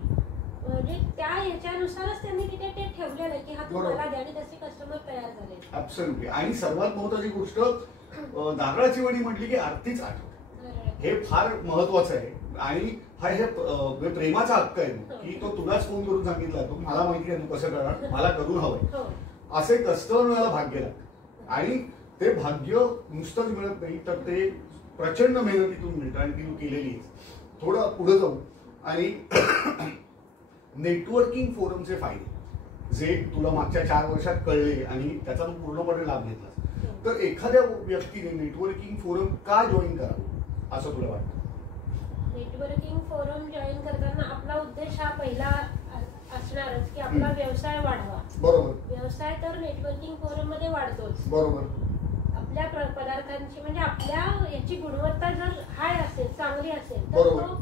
म्हणजे त्या ह्याच्यानुसारच त्यांनी तिथे ते ठेवलेलं की हा तू मला द्या, आणि तसे कस्टमर तयार झाले. ऍब्सोल्युटली. आणि सर्वात महत्वाची गोष्ट, नारळाची वडी म्हटली की आरतीच आठवते. हे फार महत्वाचं आहे. आणि हा हे प्रेमाचा हक्क आहे की तो तुलाच फोन करून सांगितला, तू मला माहिती आहे तू कसं करणार, मला करून हवंय. असे कस्टमर मिळायला भाग्य लागतं. आणि ते भाग्य नुसतंच मिळत नाही, तर ते प्रचंड मेहनतीतून मिळतं आणि ती तू केलेली आहे. थोडं पुढे जाऊ आणि नेटवर्किंग फोरमचे फायदे जे तुला मागच्या 4 वर्षात कळले आणि त्याचा तू पूर्णपणे लाभ घेतला, तर एखाद्या व्यक्तीने नेटवर्किंग फोरम का जॉईन करावं असं तुला वाटतं? नेटवर्किंग फोरम जॉईन करताना आपला उद्देश हा पहिला असणारच की आपला व्यवसाय वाढवा. बरोबर. व्यवसाय तर नेटवर्किंग फोरम मध्ये वाढतोच. बरोबर. आपल्या पदार्थांची म्हणजे आपल्या याची गुणवत्ता जर हाय असेल, चांगली असेल, तर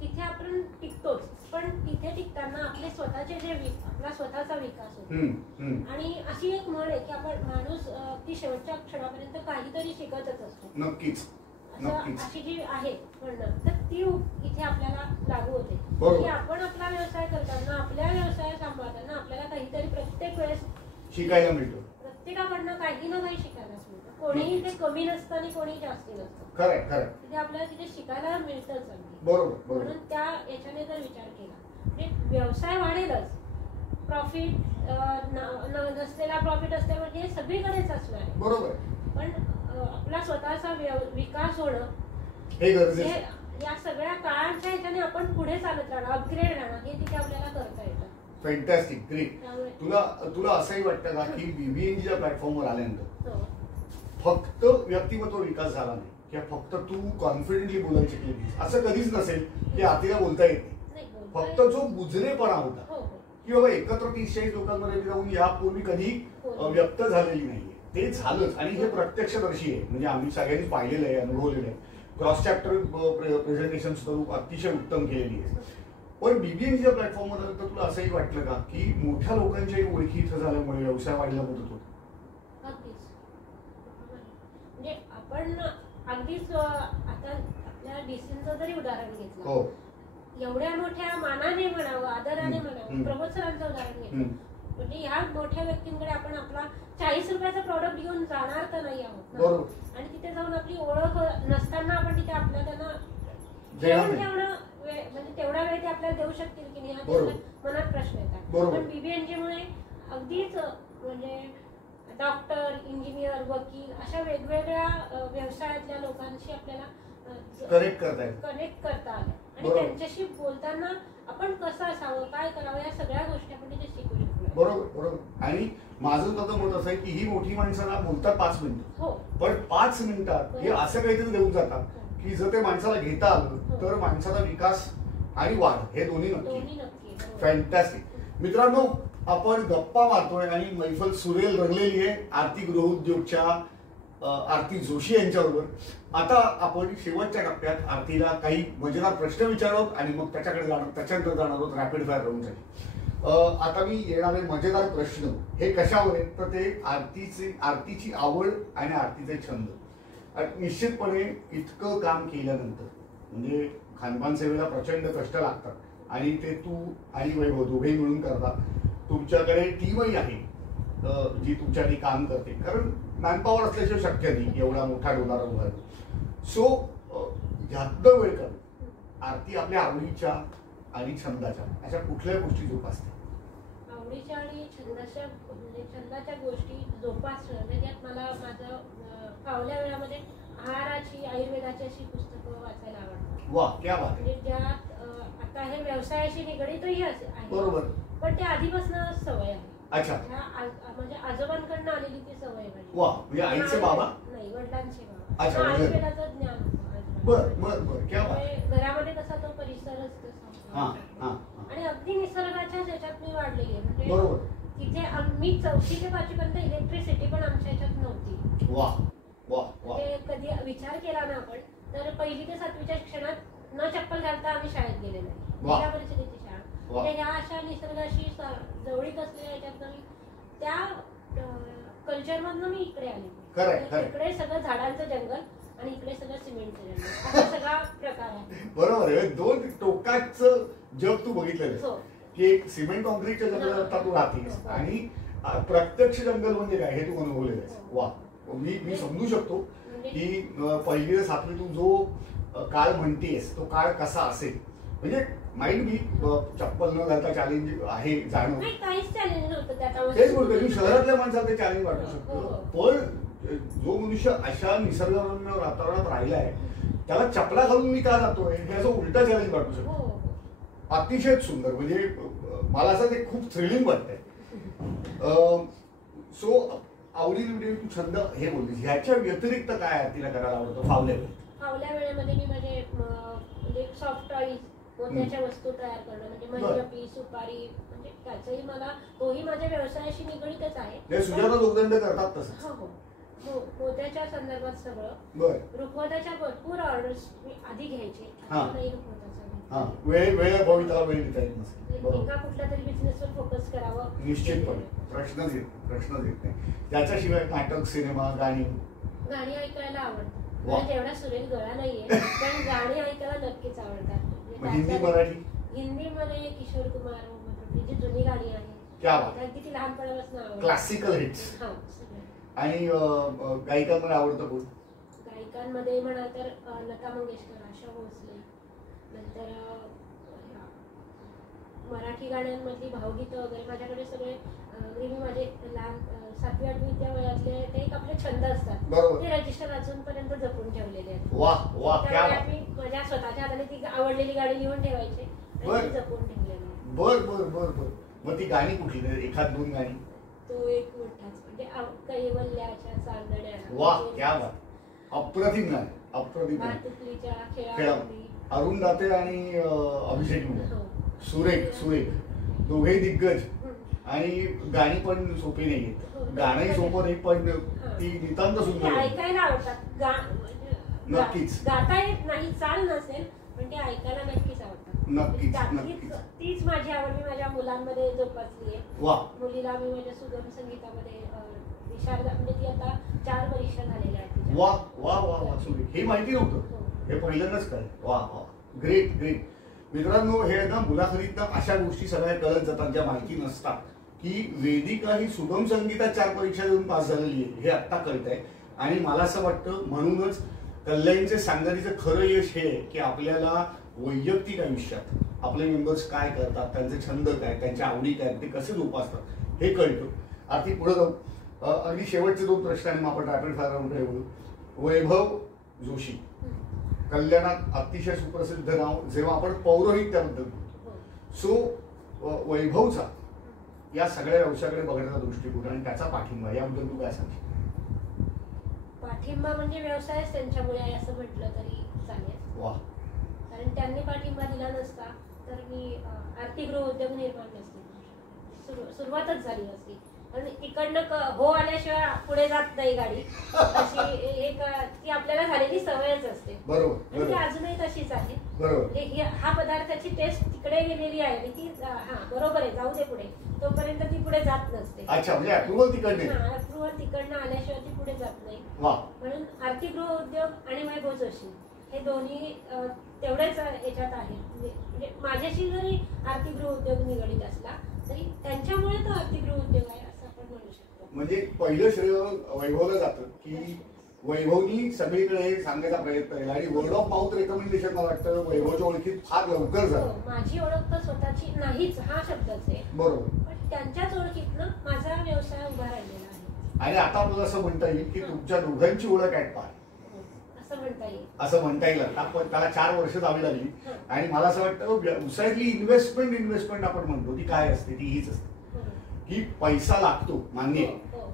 तिथे आपण टिकतोच. पण तिथे टिकताना आपले स्वतःचे आपला स्वतःचा विकास होतो. आणि अशी एक म्हण आहे की आपण माणूस ती शेवटच्या क्षणापर्यंत काहीतरी शिकतच असतो. नक्कीच. अशी जी आहे म्हणणं, तर ती इथे आपल्याला लागू होते की आपण आपला व्यवसाय करताना, आपल्या व्यवसाय सांभाळताना आपल्याला काहीतरी प्रत्येक वेळेस शिकायला मिळतं. प्रत्येकाकडनं काही ना काही शिकायलाच मिळतं. कोणीही ते कमी नसतं आणि कोणीही जास्ती नसतं. खरं. तिथे आपल्याला तिथे शिकायला मिळतंच. बरोबर. म्हणून त्या याच्याने जर विचार केला म्हणजे व्यवसाय वाढेलच. प्रॉफिट नसलेला प्रॉफिट असल्यावर हे सगळीकडेच असणार आहे. बरोबर. पण आपला स्वतःचा विकास होणं हे गरजेचं. या सगळ्या काळाच्या ह्याच्याने आपण पुढे चालत राहणं, अपग्रेड राहणं हे तिथे आपल्याला करता येतं. Fantastic, great. तुला असंही वाटतं का की बीबीएनजीच्या प्लॅटफॉर्मवर आल्यानंतर फक्त व्यक्तिमत्व विकास झाला नाही किंवा फक्त तू कॉन्फिडेंटली बोलायला शिकली, असं कधीच नसेल की आतीला बोलता येत नाही. फक्त जो बुजरेपणा होता की बाबा एकत्र 30-40 लोकांमध्ये जाऊन यापूर्वी कधी व्यक्त झालेली नाहीये, ते झालंच. आणि हे प्रत्यक्षदर्शी आहे, म्हणजे आम्ही सगळ्यांनी पाहिलेलं आहे, अनुभवलेलं आहे. क्रॉस चॅप्टर प्रेझेंटेशन सुद्धा अतिशय उत्तम केलेली आहे. पण बीबीएनजीच्या प्लॅटफॉर्मवर तर तुला असंही वाटलं का की मोठ्या लोकांच्याही ओळखी इथं झाल्यामुळे व्यवसाय वाढला मदत होतो? म्हणजे आपण अगदीच आता आपल्या डीसीचं जरी उदाहरण घेतलं, एवढ्या मोठ्या मानाने म्हणावं, आदराने म्हणावं, प्रमोद सरांचं उदाहरण घेतलं, म्हणजे ह्या मोठ्या व्यक्तींकडे आपण आपला 40 रुपयाचा प्रॉडक्ट घेऊन जाणार तर नाही आहोत. आणि तिथे जाऊन आपली ओळख नसताना आपण तिथे आपल्या त्यांना ठेवणं म्हणजे तेवढा वेळ ते आपल्याला देऊ शकतील की नाही हा मनात प्रश्न येतात. पण बीबीएनजीमुळे अगदीच म्हणजे डॉक्टर, इंजिनियर, वकील अशा वेगवेगळ्या व्यवसायातल्या लोकांशी आपल्याला कनेक्ट करता आलं. आणि त्यांच्याशी बोलताना आपण कसं असावं, काय करावं, या सगळ्या गोष्टी आपण तिथे शिकू शकतो. बरोबर. आणि माझं तर मत असं आहे की ही मोठी माणसाला बोलतात 5 मिनिटं, पण 5 मिनिटात हे असं काहीतरी देऊन जातात की जर ते माणसाला घेता आलं तर माणसाचा विकास आणि वाढ हे दोन्ही नक्की. फॅन्टॅस्टिक. मित्रांनो, आपण गप्पा मारतोय आणि मैफल सुरेल रंगलेली आहे आरती गृहउद्योगच्या आरती जोशी यांच्याबरोबर. आता आपण शेवटच्या टप्प्यात आरतीला काही मजेदार प्रश्न विचारतो आणि मग त्याच्यानंतर जाणार आहोत रॅपिड फायर राऊंडसाठी. आता मी येणारे मजेदार प्रश्न हे कशावर आहेत तर ते आरतीची आवड आणि आरतीचे छंद. निश्चितपणे इतकं काम केल्यानंतर म्हणजे खानपान सेवेला प्रचंड कष्ट लागतात आणि ते तू आणि वैभव दोघेही मिळून करता. तुमच्याकडे टीमही आहे जी तुमच्यासाठी काम करते, कारण मॅनपॉवर असल्याशिवाय शक्य नाही एवढा मोठा डोलारा उभारणं. सो ह्यातनं वेळ काढून आरती आपल्या आवडीच्या आणि छंदाच्या अशा कुठल्या गोष्टी जोपासते? आवडीच्या आणि छंदाच्या गोष्टी जोपासणं म्हणजे त्यात मला माझं फावल्या वेळामध्ये आहाराची आयुर्वेदाची अशी पुस्तकं वाचायला आवडतात. वा क्या बात. म्हणजे ज्यात आता हे व्यवसायाशी निगडीतही आहे, बरोबर, पण ते आधीपासून सवय आहे. अच्छा, म्हणजे आजोबांकडनं आलेली ती सवय आहे. वा, म्हणजे आईचे बाबा नाही, वडिलांचे बाबा. अच्छा, आयुर्वेदाचं ज्ञान होतं. बर क्या बात. घरामध्ये कसा तो परिसरच तसा आणि अगदी निसर्गाच्या ह्याच्यात मी वाढलेली आहे. म्हणजे बरोबर, तिथे मी 4थी ते 5वी पर्यंत इलेक्ट्रिसिटी पण आमच्या ह्याच्यात नव्हती. वा वा वा. कधी विचार केला ना आपण तर 1ली ते 7वीच्या शिक्षणात न चप्पल घालता आम्ही शाळेत गेले नाही. जिल्हा परिषदेची शाळा. म्हणजे ह्या अशा निसर्गाशी जवळीक असलेल्या ह्याच्यात त्या कल्चरमधनं मी इकडे आले. इकडे सगळं झाडांचं जंगल आणि इकडे सगळं सिमेंटचं जंगल असा सगळा प्रकार आहे. बरोबर आहे. दोन टोकाचं जग तू बघितलेलं की एक सिमेंट कॉन्क्रीटच्या जंगलात आता तू राहतेस आणि प्रत्यक्ष जंगल म्हणजे काय हे तू अनुभवलेलं आहेस. वा, मी समजू शकतो की 1ली ते 7वी तू जो काळ म्हणतेस तो काळ कसा असेल. म्हणजे माइंड बी चप्पल न घालता चॅलेंज आहे जाणं. काहीच चॅलेंज नव्हतं त्यात. तेच बोलतो मी, शहरातल्या माणसाला ते चॅलेंज वाटू शकतो. पण जो मनुष्य अशा निसर्गरम्य वातावरणात राहिलाय त्याला चपला घालून मी का जातोय हे असं उलटा चॅलेंज वाटू शकतो. अतिशय सुंदर. म्हणजे मला असं ते खूप थ्रिलिंग वाटतंय. सो आवडीनिवडी तू छंद हे बोललीस, ह्याच्या व्यतिरिक्त काय तिला करायला आवडतं फावल्या वेळेमध्ये? मी म्हणजे सॉफ्ट टॉईज मोत्याच्या वस्तू तयार करणं म्हणजे मंजपी, सुपारी, म्हणजे त्याचंही मला तोही माझ्या व्यवसायाशी निगडीतच आहे. सुजाता जोगदंड करतात तसं. हो, मोत्याच्या संदर्भात सगळं. रुखवताच्या भरपूर ऑर्डर्स मी आधी घ्यायचे. वेळ अभावी त्याला वेळ देता येत नसेल. एका कुठल्या तरी बिझनेसवर फोकस करावं निश्चितपणे. प्रश्नच येत नाही. त्याच्याशिवाय नाटक, सिनेमा, गाणी ऐकायला आवडतात. जेवढा सुरेल गळा नाहीये पण गाणी ऐकायला नक्कीच आवडतात. हिंदी, मराठी? हिंदीमध्ये किशोर कुमार जी जुनी गाणी आहेत ती लहानपणापासून आवडतात. Classical hits. आणि गायिकांमध्ये आवडतं कोण? गायिकांमध्ये म्हणा तर लता मंगेशकर, आशा भोसले, नंतर मराठी गाण्यांमधली भावगीतं वगैरे माझ्याकडे सगळे मी माझे लहान 7वी 8वी वयातले ते एक आपले छंद असतात ते रजिस्टर अजूनपर्यंत जपून ठेवलेले आहेत. मी माझ्या स्वतःच्या हाताने ती आवडलेली गाणी लिहून ठेवायचे आणि जपून ठेवलेली. बर. मग ती गाणी कुठली? एखाद 2 गाणी? तो एक मोठाच म्हणजे कैवल्याच्या चांदण्या. वा क्या बात. अप्रतिम गाणी, अप्रतिम. भातुकलीच्या खेळामध्ये अरुण दाते आणि अभिषेक सुरेख दोघेही दिग्गज. आणि गाणी पण सोपी नाहीये. गाणंही सोपं नाही पण ती नितांत सुंदर ऐकायला आवडतात. नक्कीच गाता येत नाही, चाल नसेल पण ते ऐकायला नक्कीच आवडतात. नक्कीच. तीच माझी आवड मी माझ्या मुलांमध्ये जोपासली आहे. मुलीला मी माझ्या सुगम संगीतामध्ये विशारदा म्हणजे ती आता 4 परीक्षा झालेल्या आहेत. वा वा वा सुरेख. हे माहिती नव्हतं, हे पहिल्यांदाच कळलं. वा वा, ग्रेट. मित्रांनो, हे ना मुलाखतीत अशा गोष्टी सगळ्या कळत जातात ज्या माहिती नसतात. की वेदिका ही सुगम संगीतात 4 परीक्षा देऊन पास झालेली आहे हे आत्ता कळतंय. आणि मला असं वाटतं म्हणूनच कल्याणचे सांगलीचं खरं यश हे की आपल्याला वैयक्तिक आयुष्यात आपले मेंबर्स काय करतात, त्यांचे छंद काय, त्यांच्या आवडी काय, ते कसे जोपासतात हे कळतं. आरती पुढे जाऊ. अगदी शेवटचे 2 प्रश्न आणि मग आपण रॅपिड फायर राऊंडकडे बोलू. वैभव जोशी कल्याणात अतिशय सुप्रसिद्ध नाव जेव्हा आपण पौरोहित्याबद्दल बोलतो. सो वैभवचा या सगळ्या व्यवसायाकडे बघण्याचा दृष्टिकोन आणि त्याचा पाठिंबा याबद्दल तू काय सांगशील? पाठिंबा म्हणजे व्यवसायच त्यांच्यामुळे आहे असं म्हटलं तरी चालेल. वा. कारण त्यांनी पाठिंबा दिला नसता तर मी आर्थिक गृह उद्योग निर्माण नसते, सुरुवातच झाली नसती. आणि तिकडनं हो आल्याशिवाय पुढे जात नाही गाडी, अशी एक ती आपल्याला झालेली सवयच असते. बरोबर. ती अजूनही तशीच आहे. बरोबर. हा पदार्थाची टेस्ट तिकडे गेलेली आहे आणि ती हा बरोबर आहे, जाऊ दे पुढे, तोपर्यंत ती पुढे जात नसते. अच्छा, म्हणजे अप्रुव्हल तिकडने. अप्रुव्हल तिकडनं आल्याशिवाय ती पुढे जात नाही. म्हणून आर्थिक गृह उद्योग आणि वैभव जोशी हे दोन्ही तेवढेच याच्यात आहे. म्हणजे माझ्याशी जरी आर्थिक गृह उद्योग निगडीत असला तरी त्यांच्यामुळे तो आर्थिक गृह उद्योग आहे असं आपण म्हणू शकतो. म्हणजे पहिलं श्रेय वैभवला जातं की वैभवनी सगळीकडे सांगायचा प्रयत्न केला आणि वर्ड ऑफ माउथ रेकमेंडेशन मला वाटतं वैभवच्या ओळखीत फार लवकर झालं. माझी ओळख तर स्वतःची नाहीच हा शब्दच आहे. बरोबर. पण त्यांच्याच ओळखीतनं माझा व्यवसाय उभा राहिलेला आहे. आणि आता आपल्याला असं म्हणता येईल की तुमच्या दोघांची ओळख ऍट पार असं म्हणता येईल. त्याला 4 वर्ष जावी लागली. आणि मला असं वाटतं व्यवसायातली इन्व्हेस्टमेंट आपण म्हणतो ती काय असते, ती हीच असते की पैसा लागतो मान्य,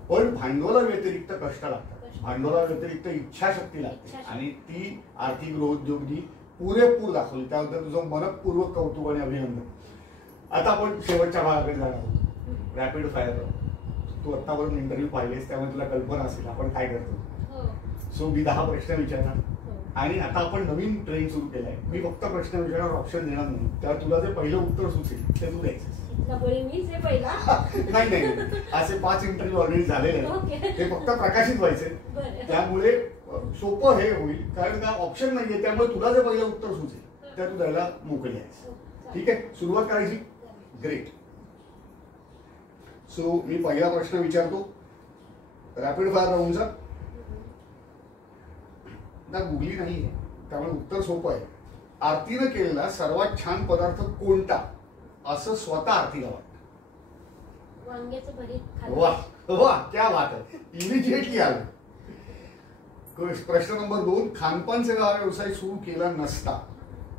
पण भांडवला व्यतिरिक्त कष्ट लागतात, भांडवला व्यतिरिक्त इच्छाशक्ती लागते आणि ती आर्थिक गृहोद्योगनी पुरेपूर दाखवली. त्याबद्दल तुझं मनपूर्वक कौतुक आणि अभिनंदन. आता आपण शेवटच्या भागाकडे जाणार आहोत, रॅपिड फायर. तू आत्तापर्यंत इंटरव्ह्यू पाहिलेस त्यामुळे तुला कल्पना असेल आपण काय करतो. सो मी 10 प्रश्न विचारणार आणि आता आपण नवीन ट्रेंड सुरू केलाय. मी फक्त प्रश्न विचारणार, ऑप्शन देणार नाही. तेव्हा तुला जे पहिलं उत्तर सुचेल ते तू द्यायचं. नाही, असे 5 इंटरव्ह्यू ऑलरेडी झालेले आहेत, ते फक्त प्रकाशित व्हायचे. त्यामुळे सोपं हे होईल, कारण का ऑप्शन नाहीये. त्यामुळे तुला जे पहिलं उत्तर सुचेल त्या तू द्यायला मोकळी आहेस. ठीक आहे, सुरुवात करायची. ग्रेट. सो मी पहिला प्रश्न विचारतो, रॅपिड फायर राऊंडचा. गुगली नाहीये त्यामुळे उत्तर सोपं आहे. आरतीनं केलेला सर्वात छान पदार्थ कोणता असं स्वतः आरतीला वाटतं? वांग्याचं भरीत. वाह, क्या बात आहे, इमिजिएटली आलं. प्रश्न नंबर 2, खानपानचा हा व्यवसाय सुरू केला नसता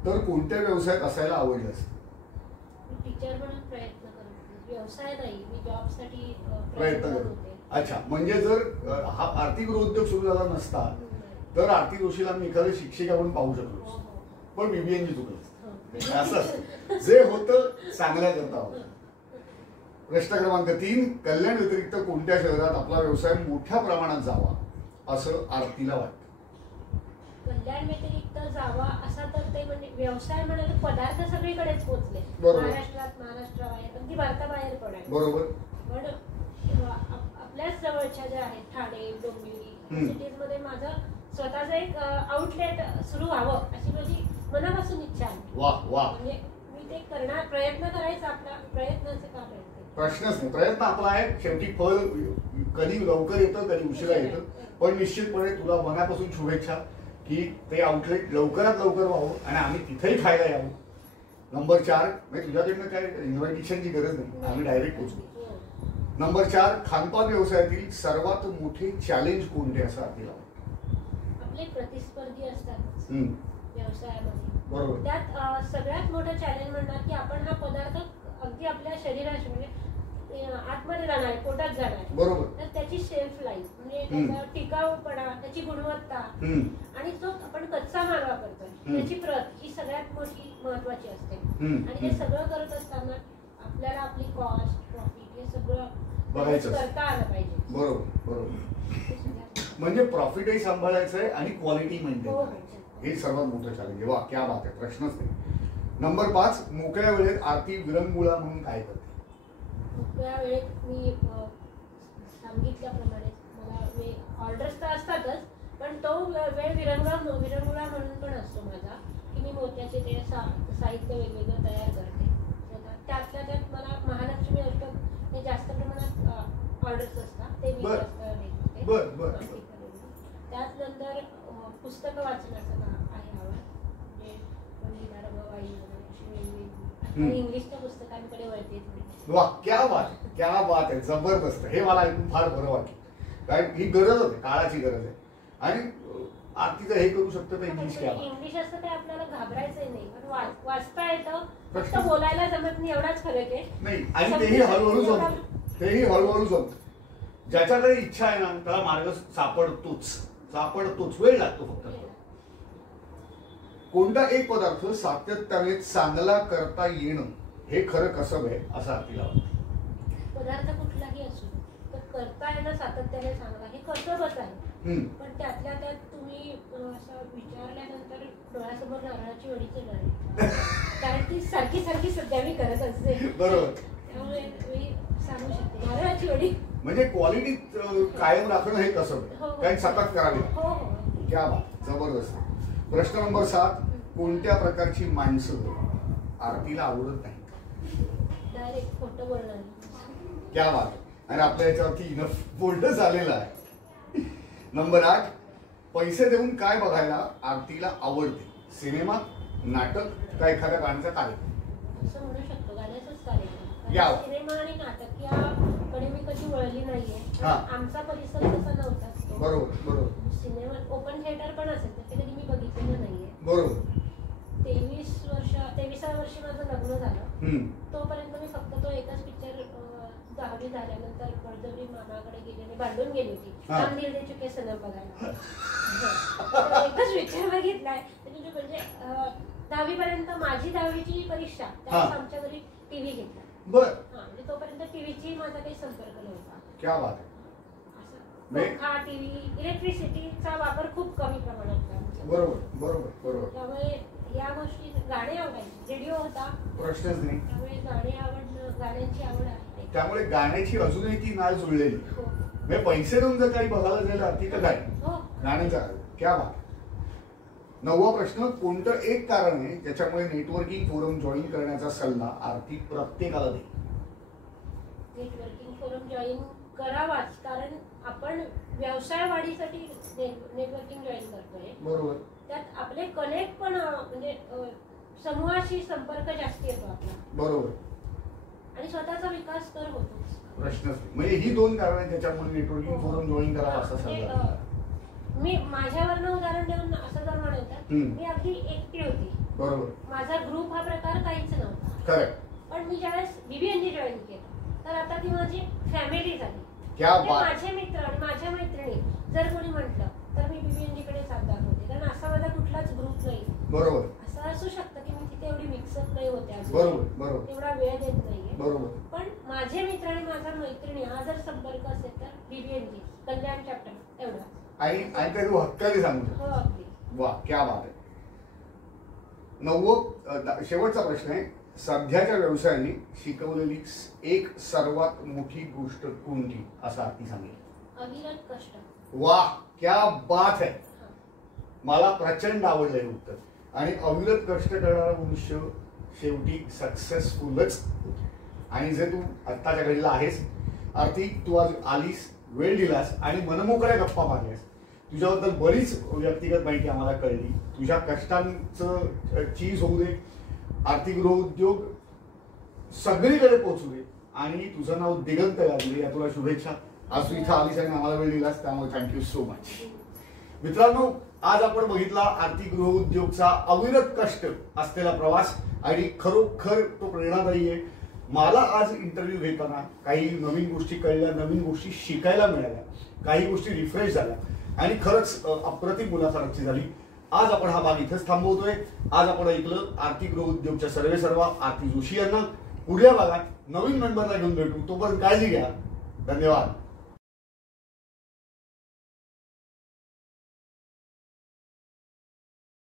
तर कोणत्या व्यवसायात असायला आवडलं असतं? टीचर म्हणून प्रयत्न करते, व्यवसाय नाही, मी जॉबसाठी प्रयत्न करते. अच्छा, म्हणजे जर हा आर्थिक गृहोद्योग सुरू झाला नसता तर आरती जोशीला मी एखादं शिक्षिका म्हणून पाहू शकलो, पण बीबीएनची चुकलं. असं जे होतं चांगल्या करता होतं. प्रश्न क्रमांक 3, कल्याण व्यतिरिक्त कोणत्या शहरात आपला व्यवसाय मोठ्या प्रमाणात जावा असं आरतीला वाटतं? कल्याण व्यतिरिक्त जावा असा तर ते म्हणजे व्यवसाय म्हणाले पदार्थ सगळीकडेच पोहोचले, महाराष्ट्राबाहेर, अगदी भारताबाहेर पण आहे. बरोबर. पण आपल्याच जवळच्या ज्या आहेत ठाणे, डोंबिवली सिटीज मध्ये माझं स्वतःचं एक आउटलेट सुरू व्हावं अशी माझी मनापासून इच्छा आहे. म्हणजे मी ते करणार, प्रयत्न करायचा. आपला प्रयत्नाचे का प्रश्नच नाही, प्रयत्न आपला आहे. शेवटी फळ कधी लवकर येतं कधी उशिरा येतं, पण निश्चितपणे तुला मनापासून शुभेच्छा की ते आउटलेट लवकरात लवकर व्हावं आणि आम्ही तिथेही खायला यावं. नंबर 4, म्हणजे तुझ्याकडनं काय इन्व्हिटेशनची गरज नाही, आम्ही डायरेक्ट पोहोचू. नंबर 4, खानपान व्यवसायातील सर्वात मोठे चॅलेंज कोणते असं आरतीला वाटतं? आपले प्रतिस्पर्धी असतात व्यवसायामध्ये. बरोबर. त्यात सगळ्यात मोठं चॅलेंज म्हणणार की आपण हा पदार्थ अगदी आपल्या शरीराशी म्हणजे आतमध्ये जाणार आहे, पोटात जाणार आहे. बरोबर. तर त्याची शेल्फ लाईफ म्हणजे त्याचा टिकाऊपणा, त्याची गुणवत्ता आणि जो आपण कच्चा माल वापरतो त्याची प्रत ही सगळ्यात मोठी महत्वाची असते. आणि हे सगळं करत असताना आपल्याला आपली कॉस्ट, प्रॉफिट हे सगळं करता आलं पाहिजे. बरोबर. म्हणजे प्रॉफिटही सांभाळायचं आहे आणि क्वालिटी मेंटेन, हे सर्वात मोठं चॅलेंज आहे. वा, क्या बात आहे, प्रश्नच नाही. नंबर 5, मोकळ्या वेळेत आरती विरंगुळा म्हणून काय करते? मोकळ्या वेळेत मी सांगितल्याप्रमाणे मला ऑर्डर्स तर असतातच, पण तो वेळ विरंगुळा म्हणून पण असतो माझा की मी मोत्याचे ते साहित्य वेगवेगळं तयार करते. त्यातल्या त्यात मला महालक्ष्मी अष्टक हे जास्त प्रमाणात ऑर्डर्स असतात, ते मी जास्त देते. त्याच नंतर पुस्तकं वाचण्याचं आहे आवड, म्हणजे इंग्लिशच्या पुस्तकांकडे वळते. वा, क्या बात आहे, जबरदस्त. हे मला ऐकून फार बरं वाटलं, कारण ही गरज आहे, काळाची गरज आहे. आणि आरतीचं हे करू शकतं तर इंग्लिश असतं ते आपल्याला घाबरायचंही नाही, पण वाचता येतं, फक्त बोलायला जमत नाही, एवढाच फरक आहे. नाही, आणि तेही हळूहळू जमतं. ज्याच्याकडे इच्छा आहे ना त्याला मार्ग सापडतोच, वेळ लागतो फक्त. कोणता एक पदार्थ सातत्याने चांगला करता येणं हे खरं कसब आहे असं आरतीला वाटतं? पदार्थ कुठलाही असो, करताय ना सातत्याने चांगला, हे कसबच आहे. पण त्यातल्या त्यात तुम्ही असं विचारल्यानंतर डोळ्यासमोर नारळाची वडीचं डोळे, कारण ती सारखी सारखी सध्या मी करत असते. बरोबर. त्यामुळे मी सांगू शकते नारळाची वडी म्हणजे क्वालिटी कायम राखणं हे कसं काही सतत करावी. हो हो. क्या बात, जबरदस्त. प्रश्न नंबर 7, कोणत्या प्रकारची माणसं आरतीला आवडत नाही? डायरेक्ट खोटं बोलणार. क्या बात. आणि आपल्या याच्यावरती इनफ बोलणं झालेलं आहे. नंबर 8, पैसे देऊन काय बघायला आरतीला आवडते? सिनेमा, नाटक का एखाद्या गाण्याचा कार्यक्रम? असं म्हणू शकतो, गाण्याचाच कार्यक्रम. या सिनेमा आणि नाटक याकडे मी कधी वळली नाहीये. आमचा परिसर तसा नव्हता. बरोबर बरोबर. सिनेमा ओपन थिएटर पण असेल तर ते कधी मी बघितलेलं नाहीये. बरोबर. 23व्या वर्षी माझं लग्न झालं. तोपर्यंत मी फक्त तो एकच पिक्चर 10वी झाल्यानंतर बळजबरी मामाकडे गेले, भांडून गेली होती, काम दिल दे चुके सनम बघायला. एकच पिक्चर बघितलाय. म्हणजे 10वी पर्यंत माझी 10वीची परीक्षा त्यावेळेस आमच्या घरी टीव्ही घेतला. बर. म्हणजे तोपर्यंत टीव्हीची माझा काही संपर्क नव्हता. क्या बात आहे. पंखा, टीव्ही, इलेक्ट्रिसिटीचा वापर खूप कमी प्रमाणात होता. बरोबर बरोबर बरोबर. त्यामुळे या गोष्टी, गाणे आवडायचे, रेडिओ होता, प्रश्नच नाही. त्यामुळे गाणे आवडणं, गाण्यांची आवड आहे. त्यामुळे गाण्याची अजूनही ती नाळ जुळलेली. म्हणजे पैसे देऊन जर काही बघायला जाईल आरती तर काय गाण्याचा. क्या बात. 9वा प्रश्न, कोणतं एक कारण आहे ज्याच्यामुळे नेटवर्किंग फोरम जॉईन करण्याचा सल्ला आरती प्रत्येकाला देईल? नेटवर्किंग फोरम जॉईन करावाच, कारण आपण व्यवसाय वाढीसाठी नेटवर्किंग जॉईन करतोय. बरोबर. त्यात आपले कनेक्ट पण म्हणजे समूहाशी संपर्क जास्त येतो आपला. बरोबर. आणि स्वतःचा विकास तर होतोच. प्रश्नच. म्हणजे ही 2 कारण आहेत ज्याच्यामुळे नेटवर्किंग फोरम जॉईन करावा असा सल्ला. मी माझ्यावरनं उदाहरण देऊन असं जर म्हणतात, मी अगदी एकटी होती. बरोबर. माझा ग्रुप हा प्रकार काहीच नव्हता. करेक्ट. पण मी ज्यावेळेस बीबीएनजी जॉईन केलं तर आता ती माझी फॅमिली झाली. माझे मित्र आणि माझ्या मैत्रिणी जर कोणी म्हटलं तर मी बीबीएनजी कडे साथ दाखवते, कारण असा माझा कुठलाच ग्रुप नाही. बरोबर. असं असू शकतं की मी तिथे एवढी मिक्सअप नाही होते, बरोबर बरोबर, एवढा वेळ देत नाहीये. बरोबर. पण माझे मित्र आणि माझ्या मैत्रिणी हा जर संपर्क असेल तर बीबीएनजी कल्याण चॅप्टर एवढा. आणि ते तू हक्काने सांगू. हो अगदी. वा, क्या बात आहे. 9वा शेवटचा प्रश्न आहे, सध्याच्या व्यवसायाने शिकवलेली एक सर्वात मोठी गोष्ट कोणती असं आरती सांगेल? अविरत कष्ट. वाह, क्या बात आहे. मला प्रचंड आवडलं हे उत्तर. आणि अविरत कष्ट करणारा मनुष्य शेवटी सक्सेसफुलच होतो. आणि जे तू आत्ताच्या घडीला आहेस आरती, तू आज आलीस, वेळ दिलास आणि मनमोकळ्या गप्पा मारल्यास. तुझ्याबद्दल बरीच व्यक्तिगत माहिती आम्हाला कळली. तुझ्या कष्टांचं चीज होऊ दे, आर्थिक गृहउद्योग सगळीकडे पोहोचू दे आणि तुझं नाव दिगंत गाजले, या तुला शुभेच्छा. आज तू इथं आलीस आणि आम्हाला वेळ दिलास, त्यामुळे थँक्यू सो मच. मित्रांनो, आज आपण बघितला आर्थिक गृहउद्योगचा अविरत कष्ट असलेला प्रवास आणि खरोखर तो प्रेरणादायी आहे. मला आज इंटरव्ह्यू घेताना काही नवीन गोष्टी कळल्या, नवीन गोष्टी शिकायला मिळाल्या, काही गोष्टी रिफ्रेश झाल्या आणि खरंच अप्रतिम मुलाखत झाली. आज आपण हा भाग इथेच थांबवतोय. आज आपण ऐकलं आर्थिक गृहउद्योगच्या सर्वेसर्वा आरती जोशी यांना. पुढल्या भागात नवीन मेंबरला घेऊन भेटू. तोपर्यंत काळजी घ्या. धन्यवाद.